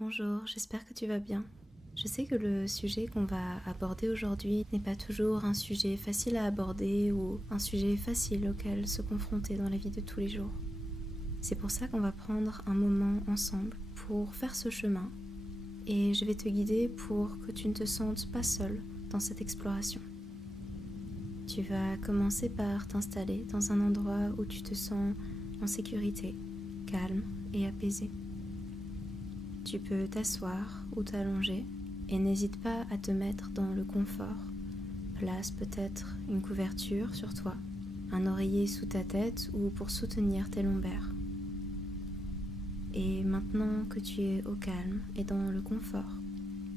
Bonjour, j'espère que tu vas bien. Je sais que le sujet qu'on va aborder aujourd'hui n'est pas toujours un sujet facile à aborder ou un sujet facile auquel se confronter dans la vie de tous les jours. C'est pour ça qu'on va prendre un moment ensemble pour faire ce chemin et je vais te guider pour que tu ne te sentes pas seul dans cette exploration. Tu vas commencer par t'installer dans un endroit où tu te sens en sécurité, calme et apaisé. Tu peux t'asseoir ou t'allonger et n'hésite pas à te mettre dans le confort. Place peut-être une couverture sur toi, un oreiller sous ta tête ou pour soutenir tes lombaires. Et maintenant que tu es au calme et dans le confort,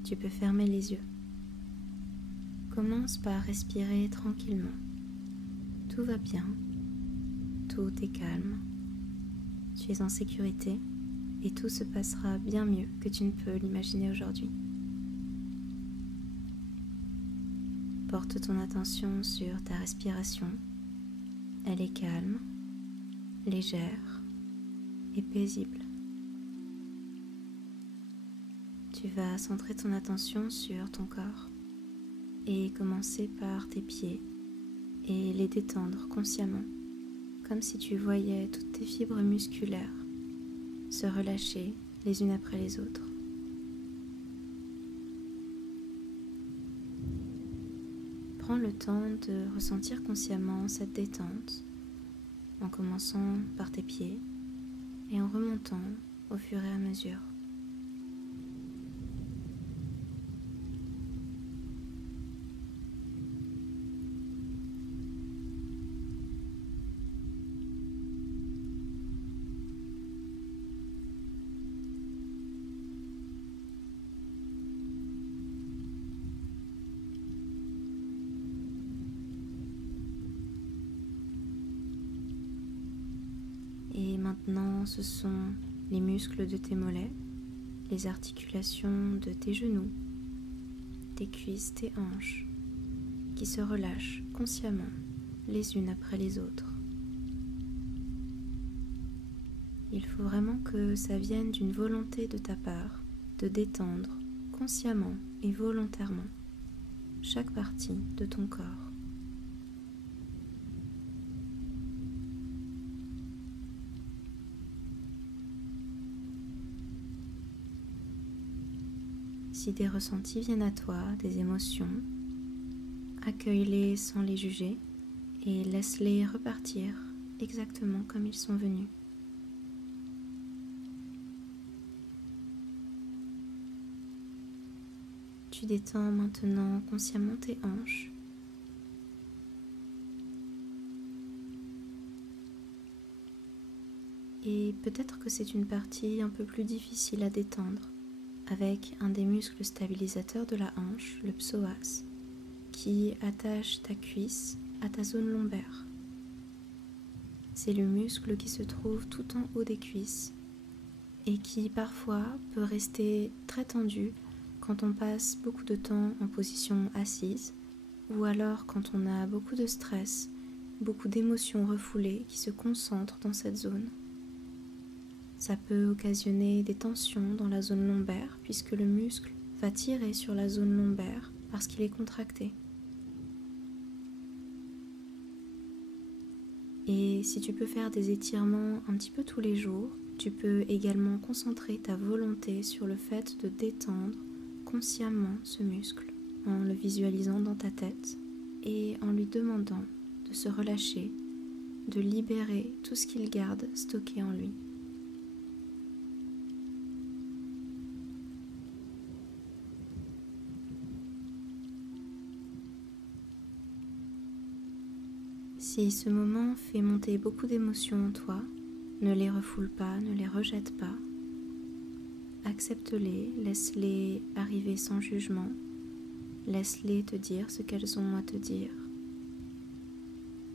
tu peux fermer les yeux. Commence par respirer tranquillement. Tout va bien, tout est calme, tu es en sécurité et tout se passera bien mieux que tu ne peux l'imaginer aujourd'hui. Porte ton attention sur ta respiration. Elle est calme, légère et paisible. Tu vas centrer ton attention sur ton corps et commencer par tes pieds et les détendre consciemment, comme si tu voyais toutes tes fibres musculaires se relâcher les unes après les autres. Prends le temps de ressentir consciemment cette détente en commençant par tes pieds et en remontant au fur et à mesure. Et maintenant, ce sont les muscles de tes mollets, les articulations de tes genoux, tes cuisses, tes hanches, qui se relâchent consciemment les unes après les autres. Il faut vraiment que ça vienne d'une volonté de ta part de détendre consciemment et volontairement chaque partie de ton corps. Si des ressentis viennent à toi, des émotions, accueille-les sans les juger et laisse-les repartir exactement comme ils sont venus. Tu détends maintenant consciemment tes hanches. Et peut-être que c'est une partie un peu plus difficile à détendre avec un des muscles stabilisateurs de la hanche, le psoas, qui attache ta cuisse à ta zone lombaire. C'est le muscle qui se trouve tout en haut des cuisses et qui parfois peut rester très tendu quand on passe beaucoup de temps en position assise ou alors quand on a beaucoup de stress, beaucoup d'émotions refoulées qui se concentrent dans cette zone. Ça peut occasionner des tensions dans la zone lombaire puisque le muscle va tirer sur la zone lombaire parce qu'il est contracté. Et si tu peux faire des étirements un petit peu tous les jours, tu peux également concentrer ta volonté sur le fait de détendre consciemment ce muscle en le visualisant dans ta tête et en lui demandant de se relâcher, de libérer tout ce qu'il garde stocké en lui. Si ce moment fait monter beaucoup d'émotions en toi, ne les refoule pas, ne les rejette pas. Accepte-les, laisse-les arriver sans jugement, laisse-les te dire ce qu'elles ont à te dire,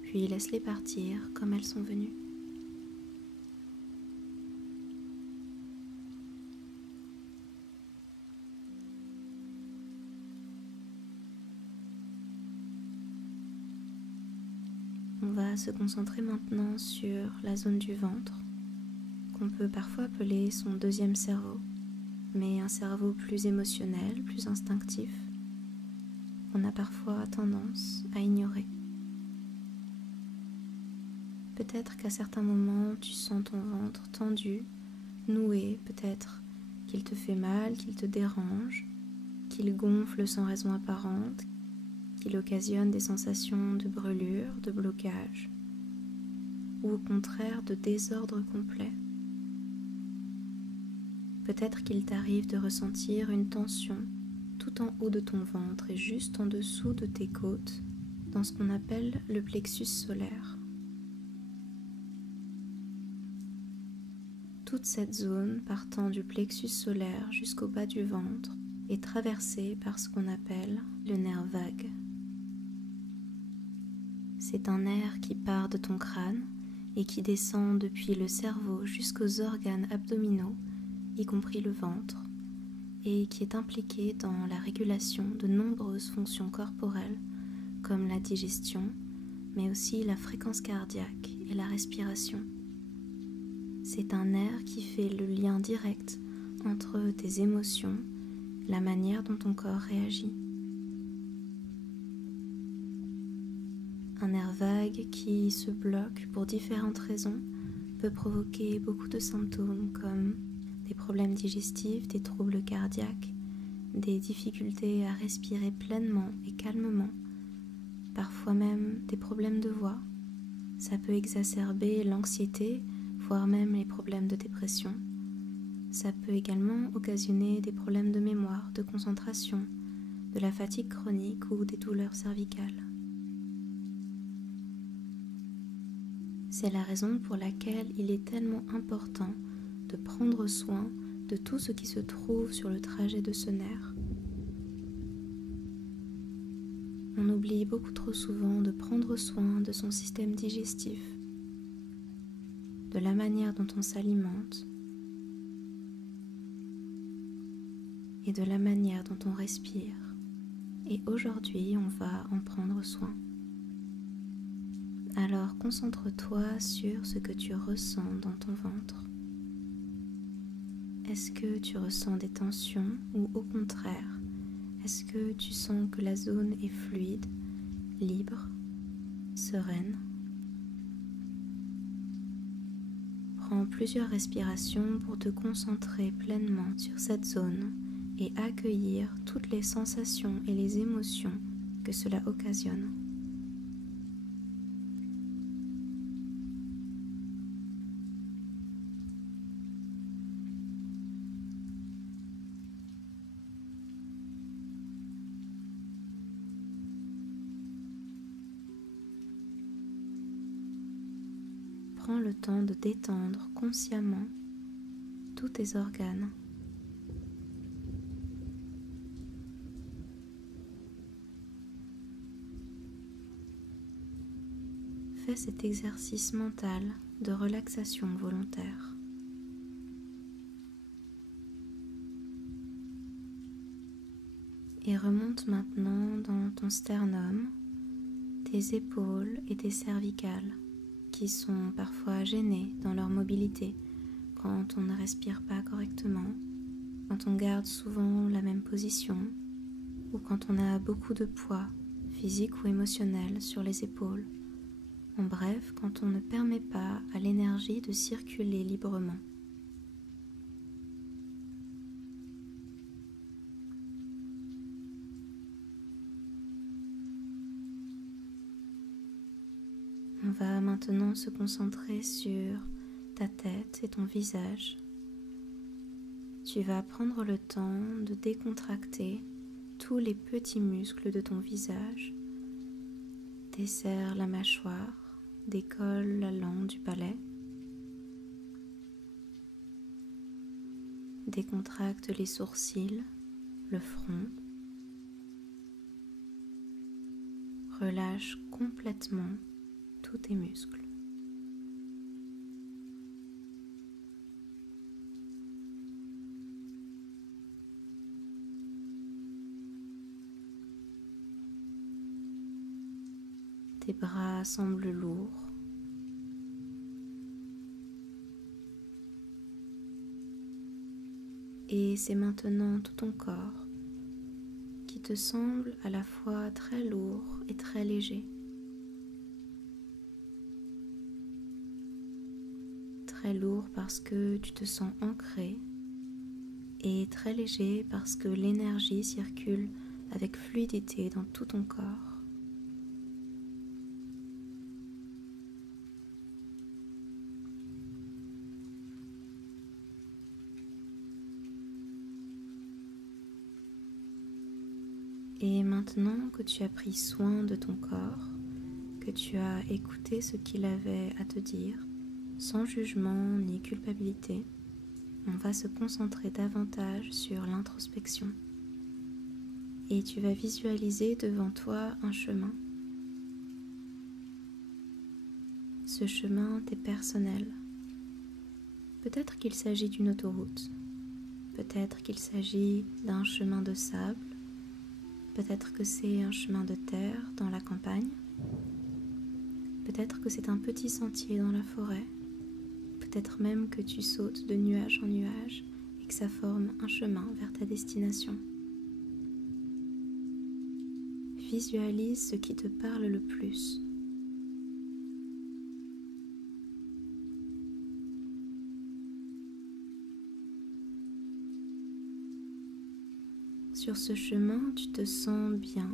puis laisse-les partir comme elles sont venues. On va se concentrer maintenant sur la zone du ventre, qu'on peut parfois appeler son deuxième cerveau. mais un cerveau plus émotionnel, plus instinctif, qu'on a parfois tendance à ignorer. Peut-être qu'à certains moments, tu sens ton ventre tendu, noué, peut-être qu'il te fait mal, qu'il te dérange, qu'il gonfle sans raison apparente, qu'il occasionne des sensations de brûlure, de blocage, ou au contraire de désordre complet. Peut-être qu'il t'arrive de ressentir une tension tout en haut de ton ventre et juste en dessous de tes côtes, dans ce qu'on appelle le plexus solaire. Toute cette zone, partant du plexus solaire jusqu'au bas du ventre, est traversée par ce qu'on appelle le nerf vague. C'est un nerf qui part de ton crâne et qui descend depuis le cerveau jusqu'aux organes abdominaux, y compris le ventre, et qui est impliqué dans la régulation de nombreuses fonctions corporelles comme la digestion, mais aussi la fréquence cardiaque et la respiration. C'est un nerf qui fait le lien direct entre tes émotions, la manière dont ton corps réagit. Un nerf vague qui se bloque pour différentes raisons peut provoquer beaucoup de symptômes comme des problèmes digestifs, des troubles cardiaques, des difficultés à respirer pleinement et calmement, parfois même des problèmes de voix. Ça peut exacerber l'anxiété, voire même les problèmes de dépression. Ça peut également occasionner des problèmes de mémoire, de concentration, de la fatigue chronique ou des douleurs cervicales. C'est la raison pour laquelle il est tellement important de prendre soin de tout ce qui se trouve sur le trajet de ce nerf. On oublie beaucoup trop souvent de prendre soin de son système digestif, de la manière dont on s'alimente et de la manière dont on respire. Et aujourd'hui, on va en prendre soin. Alors concentre-toi sur ce que tu ressens dans ton ventre. Est-ce que tu ressens des tensions ou au contraire, est-ce que tu sens que la zone est fluide, libre, sereine? Prends plusieurs respirations pour te concentrer pleinement sur cette zone et accueillir toutes les sensations et les émotions que cela occasionne. Prends le temps de détendre consciemment tous tes organes. Fais cet exercice mental de relaxation volontaire. Et remonte maintenant dans ton sternum, tes épaules et tes cervicales, qui sont parfois gênées dans leur mobilité quand on ne respire pas correctement, quand on garde souvent la même position ou quand on a beaucoup de poids physique ou émotionnel sur les épaules. En bref, quand on ne permet pas à l'énergie de circuler librement. On va maintenant se concentrer sur ta tête et ton visage. Tu vas prendre le temps de décontracter tous les petits muscles de ton visage. Desserre la mâchoire, décolle la langue du palais. Décontracte les sourcils, le front. Relâche complètement tous tes muscles. Tes bras semblent lourds. Et c'est maintenant tout ton corps qui te semble à la fois très lourd et très léger. Très lourd parce que tu te sens ancré et très léger parce que l'énergie circule avec fluidité dans tout ton corps. Et maintenant que tu as pris soin de ton corps, que tu as écouté ce qu'il avait à te dire, sans jugement ni culpabilité, on va se concentrer davantage sur l'introspection. Et tu vas visualiser devant toi un chemin. Ce chemin t'est personnel. Peut-être qu'il s'agit d'une autoroute, peut-être qu'il s'agit d'un chemin de sable, peut-être que c'est un chemin de terre dans la campagne, peut-être que c'est un petit sentier dans la forêt, peut-être même que tu sautes de nuage en nuage et que ça forme un chemin vers ta destination. Visualise ce qui te parle le plus. Sur ce chemin, tu te sens bien,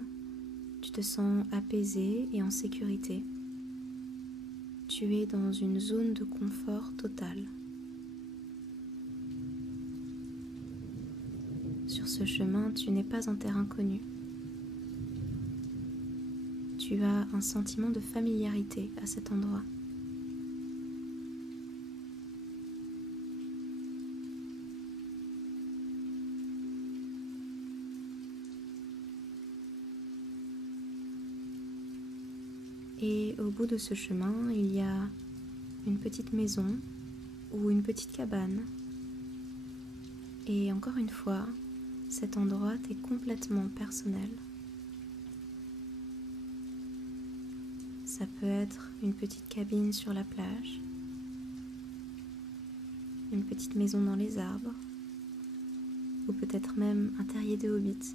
tu te sens apaisé et en sécurité. Tu es dans une zone de confort total. Sur ce chemin, tu n'es pas en terre inconnue. Tu as un sentiment de familiarité à cet endroit. Et au bout de ce chemin, il y a une petite maison ou une petite cabane. Et encore une fois, cet endroit est complètement personnel. Ça peut être une petite cabine sur la plage, une petite maison dans les arbres, ou peut-être même un terrier de hobbit.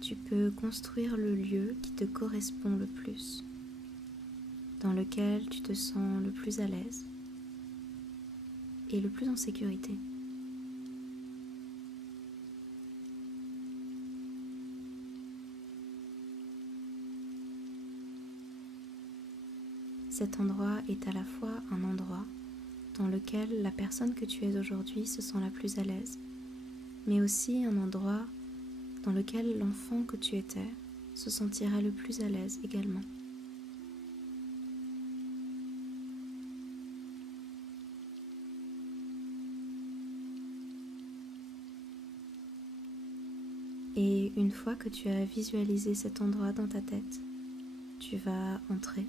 Tu peux construire le lieu qui te correspond le plus, dans lequel tu te sens le plus à l'aise et le plus en sécurité. Cet endroit est à la fois un endroit dans lequel la personne que tu es aujourd'hui se sent la plus à l'aise, mais aussi un endroit dans lequel l'enfant que tu étais se sentira le plus à l'aise également. Et une fois que tu as visualisé cet endroit dans ta tête, tu vas entrer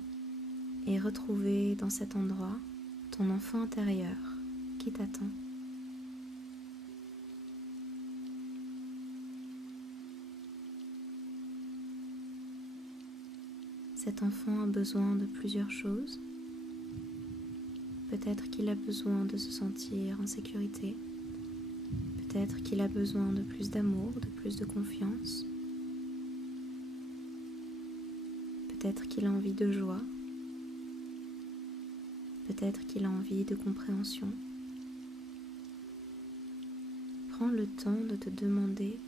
et retrouver dans cet endroit ton enfant intérieur qui t'attend. Cet enfant a besoin de plusieurs choses. Peut-être qu'il a besoin de se sentir en sécurité. Peut-être qu'il a besoin de plus d'amour, de plus de confiance. Peut-être qu'il a envie de joie. Peut-être qu'il a envie de compréhension. Prends le temps de te demander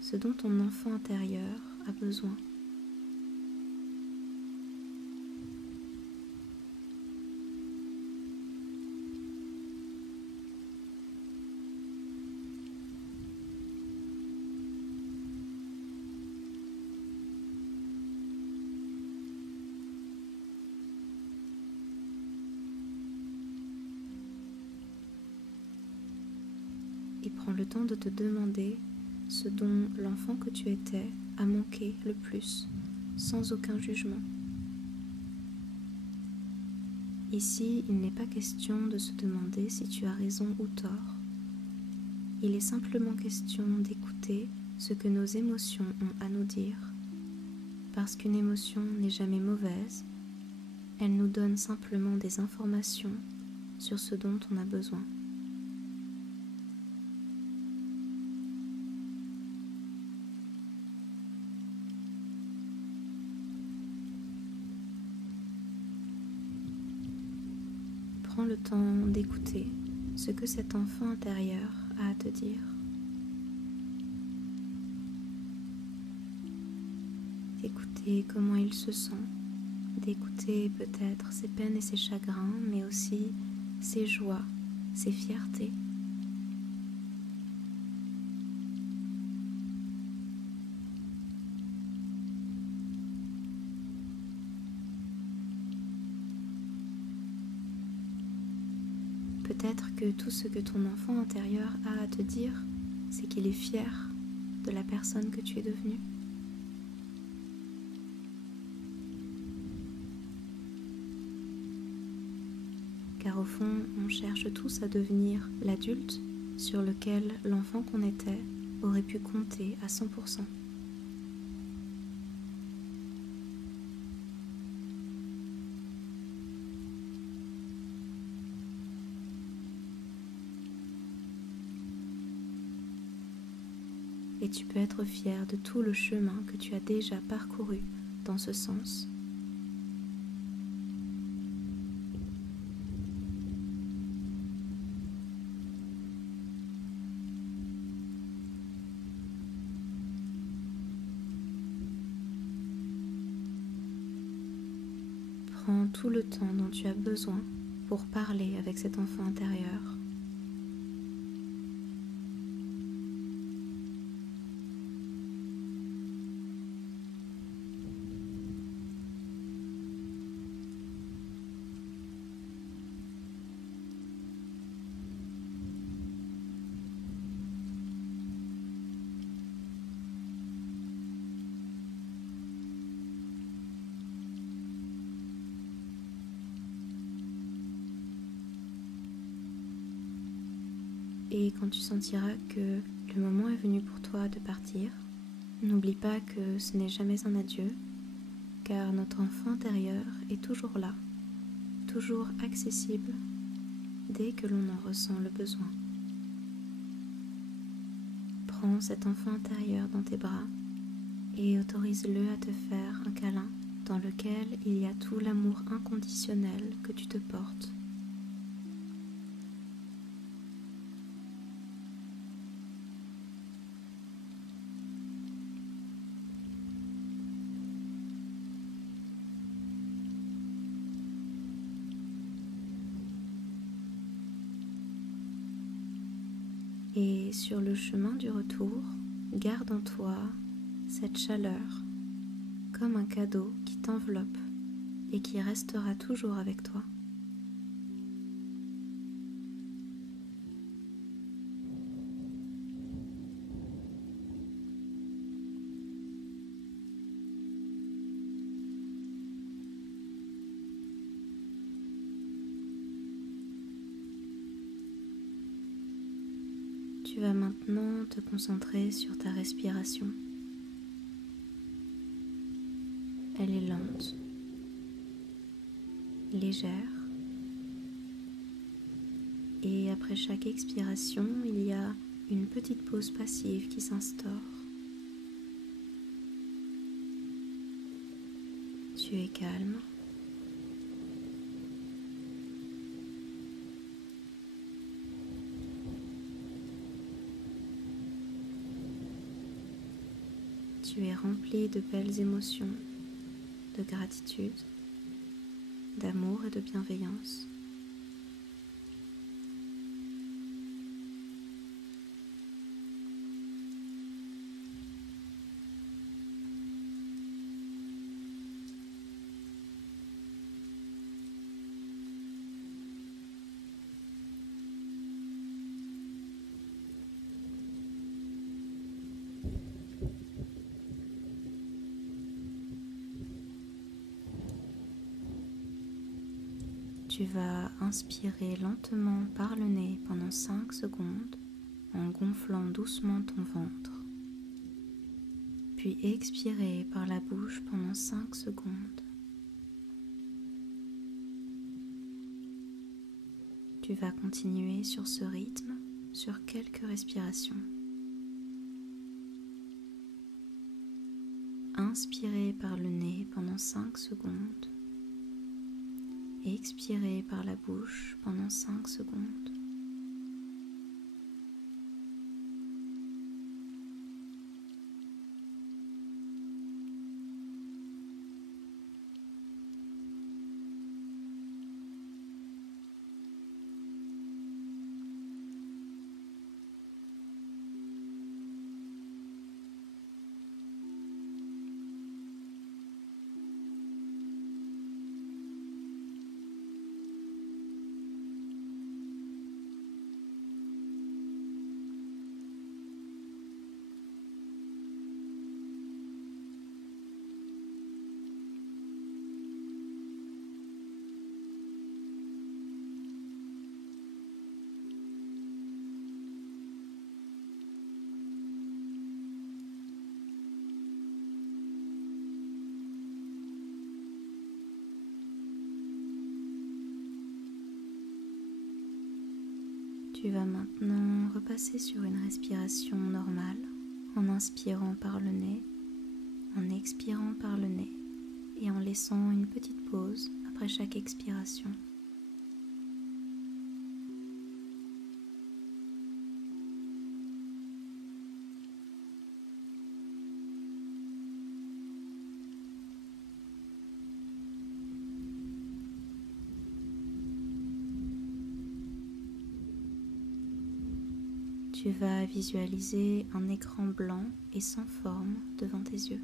ce dont ton enfant intérieur a besoin. Et prends le temps de te demander ce dont l'enfant que tu étais a manqué le plus, sans aucun jugement. Ici, il n'est pas question de se demander si tu as raison ou tort. Il est simplement question d'écouter ce que nos émotions ont à nous dire, parce qu'une émotion n'est jamais mauvaise, Elle nous donne simplement des informations sur ce dont on a besoin. Prends le temps d'écouter ce que cet enfant intérieur a à te dire. D'écouter comment il se sent, d'écouter peut-être ses peines et ses chagrins, mais aussi ses joies, ses fiertés. Peut-être que tout ce que ton enfant intérieur a à te dire, c'est qu'il est fier de la personne que tu es devenue. Car au fond, on cherche tous à devenir l'adulte sur lequel l'enfant qu'on était aurait pu compter à 100%. Et tu peux être fier de tout le chemin que tu as déjà parcouru dans ce sens. Prends tout le temps dont tu as besoin pour parler avec cet enfant intérieur. Et quand tu sentiras que le moment est venu pour toi de partir, n'oublie pas que ce n'est jamais un adieu, car notre enfant intérieur est toujours là, toujours accessible dès que l'on en ressent le besoin. Prends cet enfant intérieur dans tes bras et autorise-le à te faire un câlin dans lequel il y a tout l'amour inconditionnel que tu te portes. Et sur le chemin du retour, garde en toi cette chaleur comme un cadeau qui t'enveloppe et qui restera toujours avec toi. Tu vas maintenant te concentrer sur ta respiration. Elle est lente, légère, et après chaque expiration, il y a une petite pause passive qui s'instaure. Tu es calme. Tu es rempli de belles émotions, de gratitude, d'amour et de bienveillance. Tu vas inspirer lentement par le nez pendant 5 secondes en gonflant doucement ton ventre, puis expirer par la bouche pendant 5 secondes. Tu vas continuer sur ce rythme, sur quelques respirations. Inspirez par le nez pendant 5 secondes et expirez par la bouche pendant 5 secondes. Tu vas maintenant repasser sur une respiration normale en inspirant par le nez, en expirant par le nez et en laissant une petite pause après chaque expiration. Tu vas visualiser un écran blanc et sans forme devant tes yeux.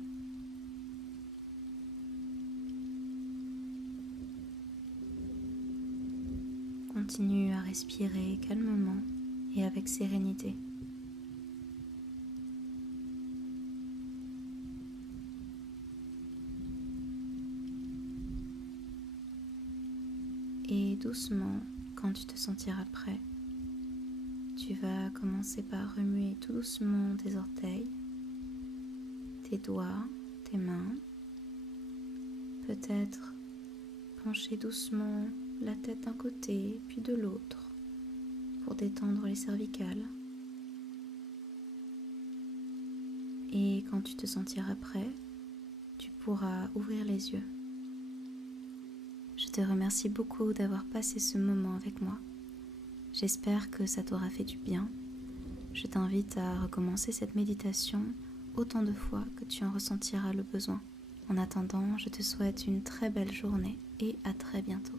Continue à respirer calmement et avec sérénité. Et doucement, quand tu te sentiras prêt, tu vas commencer par remuer tout doucement tes orteils, tes doigts, tes mains. Peut-être pencher doucement la tête d'un côté puis de l'autre pour détendre les cervicales. Et quand tu te sentiras prêt, tu pourras ouvrir les yeux. Je te remercie beaucoup d'avoir passé ce moment avec moi. J'espère que ça t'aura fait du bien. Je t'invite à recommencer cette méditation autant de fois que tu en ressentiras le besoin. En attendant, je te souhaite une très belle journée et à très bientôt.